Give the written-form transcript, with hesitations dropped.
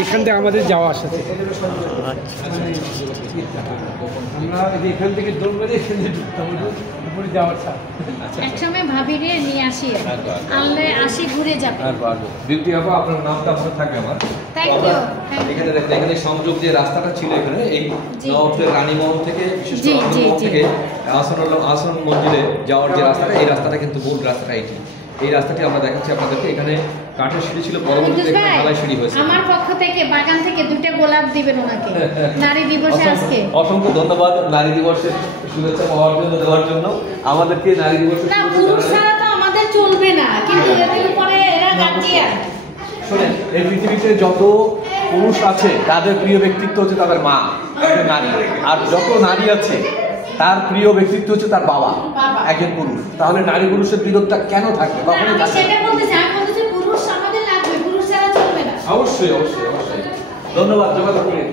এখান থেকে আমাদের যাওয়া আসা আমরা এখান থেকে দৌড় মেরে উপরে যাওয়ার একসময় ভাবিরে নিয়ে আসি আনলে আসি ঘুরে যাবে। বিউটি আপা আপনার নামটা মনে থাকে আমার। Thank you. এখানে দেখেন এখানে সংযোগ যে রাস্তাটা ছিল এখানে এই নবাবদের রানীমহল থেকে বিশেষ করে রানীমহল থেকে আহসান মঞ্জিলে যাওয়ার যে রাস্তাটা এই রাস্তাটা কিন্তু মূল রাস্তাটা এটি। এই রাস্তাটি আমরা দেখাচ্ছি আপনাদেরকে। এখানে কাঠের সিঁড়ি ছিল, পরবর্তীতে এখানে ঢালাই সিঁড়ি হয়েছে। আমার পক্ষ থেকে বাগান থেকে 2টা গোলাপ দিবেন ওনাকে নারী দিবসে আজকে। অসংখ্য ধন্যবাদ নারী দিবসের শুভেচ্ছা দেওয়ার জন্য। আমাদেরকে নারী দিবসের না পুরুষ ছাড়া তো আমাদের চলবে না, কিন্তু এদের উপরে এরা গার্জিয়ান। শুনেন, এই পৃথিবীতে যত পুরুষ আছে তাদের প্রিয় ব্যক্তিত্ব হচ্ছে তাদের মা, একজন নারী। আর যত নারী আছে তার প্রিয় ব্যক্তিত্ব হচ্ছে তার বাবা, একজন পুরুষ। তাহলে নারী পুরুষের বিরোধটা কেন থাকবে? আমি সেটা বলতে চাই, আমি বলতে চাই পুরুষ আমাদের লাগবে, পুরুষ ছাড়া চলবে না। অবশ্যই অবশ্যই অবশ্যই। ধন্যবাদ, যোগাযোগ করুন।